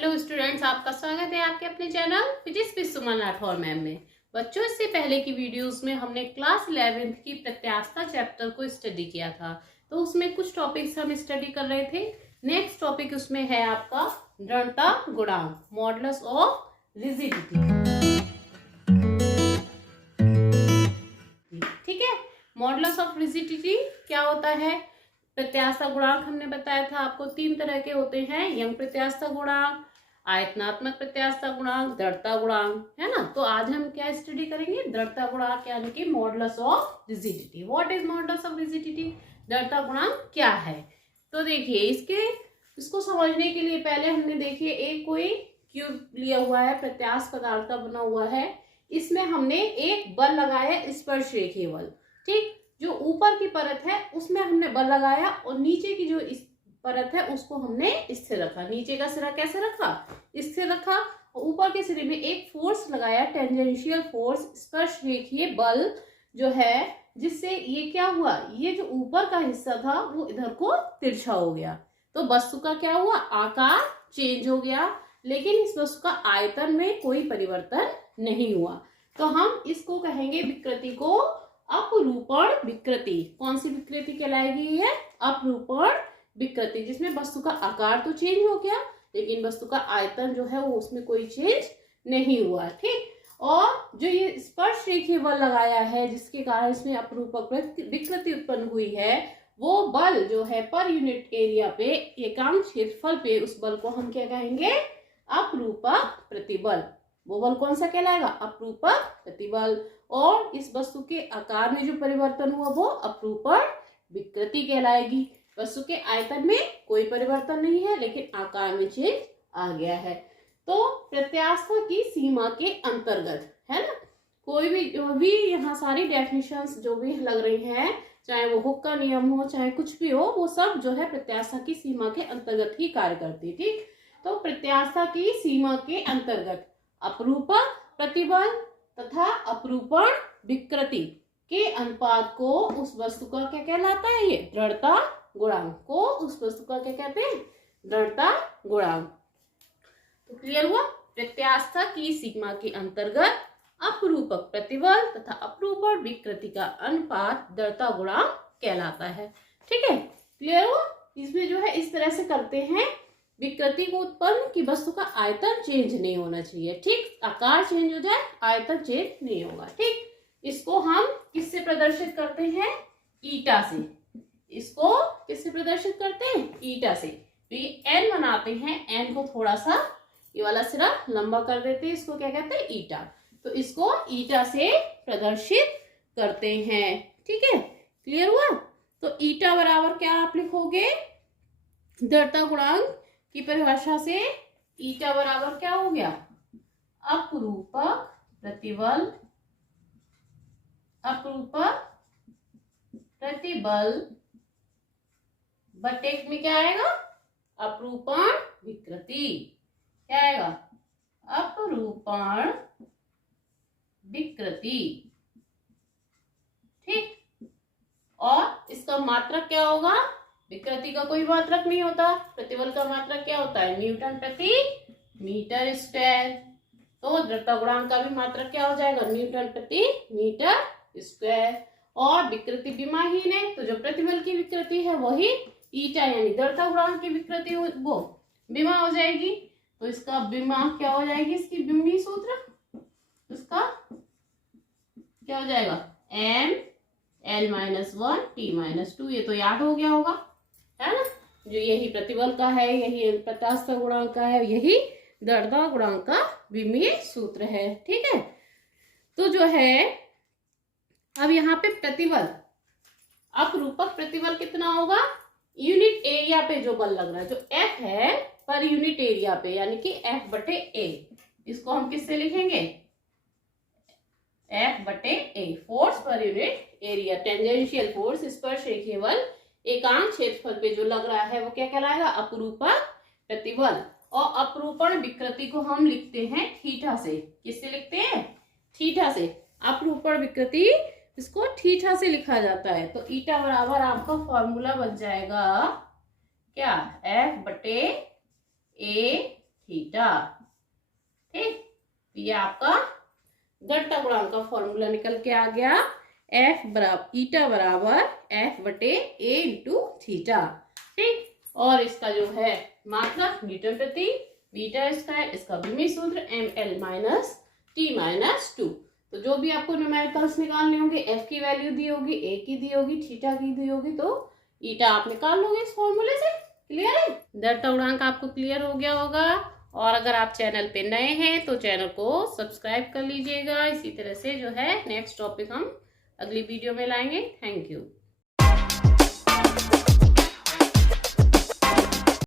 Hello students, आपका स्वागत है आपके अपने channel physics with Suman Rathore ma'am में। बच्चों, इससे पहले की वीडियोस में हमने क्लास 11th की प्रत्यास्थता चैप्टर को स्टडी किया था, तो उसमें कुछ टॉपिक्स हम स्टडी कर रहे थे। नेक्स्ट टॉपिक उसमें है आपका दृढ़ता गुणांक, मॉडुलस ऑफ रिजिडिटी। ठीक है, मॉडुलस ऑफ रिजिडिटी क्या होता है? प्रत्यास्थता गुणांक हमने बताया था आपको तीन तरह के होते हैं, यंग प्रत्यास्थता गुणांक, आयतनात्मक प्रत्यास्थता गुणांक, दृढ़ता गुणांक, है ना। तो आज हम क्या स्टडी करेंगे? दृढ़ता गुणांक यानी कि modulus of rigidity. What is modulus of rigidity? दृढ़ता गुणांक क्या है? तो देखिए, इसको समझने के लिए पहले हमने देखिए एक कोई क्यूब लिया हुआ है, प्रत्यास्थ पदार्थ का बना हुआ है। इसमें हमने एक बल लगाया, स्पर्श रेखीय बल। ठीक, जो ऊपर की परत है उसमें हमने बल लगाया और नीचे की जो इस परत है उसको हमने स्थिर रखा। नीचे का सिरा कैसे रखा? स्थिर रखा। और ऊपर के सिरे में एक फोर्स लगाया, टेंजेंशियल फोर्स, स्पर्श रेखीय बल जो है, जिससे ये क्या हुआ, ये जो ऊपर का हिस्सा था वो इधर को तिरछा हो गया। तो वस्तु का क्या हुआ? आकार चेंज हो गया, लेकिन इस वस्तु का आयतन में कोई परिवर्तन नहीं हुआ। तो हम इसको कहेंगे विकृति को अपरूपण विकृति। कौन सी विकृति कहलाएगी? ये अपरूपण विकृति, जिसमें वस्तु का आकार तो चेंज हो गया लेकिन वस्तु का आयतन जो है वो उसमें कोई चेंज नहीं हुआ। ठीक, और जो ये स्पर्श रेखीय बल लगाया है जिसके कारण इसमें अपरूपक विकृति उत्पन्न हुई है, वो बल जो है पर यूनिट एरिया पे, एकांक क्षेत्रफल पे, उस बल को हम क्या कहेंगे? अपरूपक प्रतिबल। वो बल कौन सा कहलाएगा? अपरूपक प्रतिबल। और इस वस्तु के आकार में जो परिवर्तन हुआ वो अपरूपण विकृति कहलाएगी। वस्तु के आयतन में कोई परिवर्तन नहीं है लेकिन आकार में चेंज आ गया है। तो प्रत्यास्थता की सीमा के अंतर्गत, है ना, कोई भी जो भी यहाँ सारी डेफिनेशंस जो भी लग रही हैं, चाहे वो हुक का नियम हो चाहे कुछ भी हो, वो सब जो है प्रत्यास्थता की सीमा के अंतर्गत ही कार्य करती। ठीक, तो प्रत्यास्थता की सीमा के अंतर्गत अपरूपक प्रतिबल तथा अपरूपण विकृति के अनुपात को उस वस्तु का क्या कहलाता है? ये दृढ़ता गुणांक को उस वस्तु का क्या कहते हैं? दृढ़ता गुणांक। तो क्लियर हुआ? प्रत्यास्थता की सीमा के अंतर्गत अपरूपक प्रतिबल तथा अपरूपण विकृति का अनुपात दृढ़ता गुणांक कहलाता है। ठीक है, क्लियर हुआ? इसमें जो है इस तरह से करते हैं विकृति को उत्पन्न कि वस्तु का आयतन चेंज नहीं होना चाहिए। ठीक, आकार चेंज हो जाए, आयतन चेंज नहीं होगा। ठीक, इसको हम किससे प्रदर्शित करते हैं? ईटा से। इसको किससे प्रदर्शित करते हैं? ईटा से। तो ये एन बनाते हैं, एन को थोड़ा सा ये वाला सिरा लंबा कर देते हैं, इसको क्या कहते हैं? ईटा। तो इसको ईटा से प्रदर्शित करते हैं। ठीक है, क्लियर हुआ? तो ईटा बराबर क्या आप लिखोगे? दृढ़ता गुणांक की परिभाषा से ईटा बराबर क्या हो गया? अपरूपक प्रतिबल, अपरूपक प्रतिबल बटे में क्या आएगा? अपरूपण विकृति। क्या आएगा? अपरूपण विकृति। ठीक, और इसका मात्रक क्या होगा? विकृति का कोई मात्रक नहीं होता, प्रतिबल का मात्रक क्या होता है? न्यूटन प्रति मीटर स्क्वायर। तो दृढ़ता गुणांक का भी मात्रक क्या हो जाएगा? न्यूटन प्रति मीटर स्क्वायर। और विकृति विमाहीन है, तो जो प्रतिबल की विकृति है वही ईटा यानी दृढ़ता गुणांक की विकृति वो विमा हो जाएगी। तो इसका विमा क्या हो जाएगी? इसकी विमी सूत्र, इसका क्या हो जाएगा? m l-1 t-2। ये तो याद हो गया होगा, है ना। जो यही प्रतिबल का है, यही प्रत्यास्थता गुणांक का है, यही दृढ़ता गुणांक का विमीय सूत्र है। ठीक है, तो जो है अब यहाँ पे प्रतिबल, अपरूपक प्रतिबल कितना होगा? यूनिट एरिया पे जो बल लग रहा है, जो F है पर यूनिट एरिया पे, यानी कि F बटे A। इसको हम किससे लिखेंगे? F बटे A, force per unit area, tangential force, स्पर्श रेखीय बल एकांक क्षेत्रफल पे जो लग रहा है वो क्या कहलाएगा? अपरूपक प्रतिबल। और अपरूपण विकृति को हम लिखते हैं थीटा से। किससे लिखते हैं? थीटा से। अपरूपण विकृति इसको थीटा से लिखा जाता है। तो ईटा बराबर आपका फॉर्मूला बन जाएगा क्या? F बटे A थीटा। ठीक, ये आपका जड़ता गुणांक का फॉर्मूला निकल के आ गया, एफ बराबर ईटा बराबर एफ बटे ए इंटू थीटा। ठीक, और इसका जो है मात्रक मीटर प्रति मीटर स्क्वायर, इसका भूमि सूत्र ml माइनस टी माइनस 2। तो जो भी आपको न्यूमेरिकल्स निकालने होंगे, एफ की वैल्यू दी होगी, ए की दी होगी, थीटा की दी होगी, तो ईटा आप निकाल लोगे इस फॉर्मूले से। क्लियर है? जड़ता गुणांक आपको क्लियर हो गया होगा। और अगर आप चैनल पे नए हैं तो चैनल को सब्सक्राइब कर लीजिएगा। इसी तरह से जो है नेक्स्ट टॉपिक हम अगली वीडियो में लाएंगे। Thank you.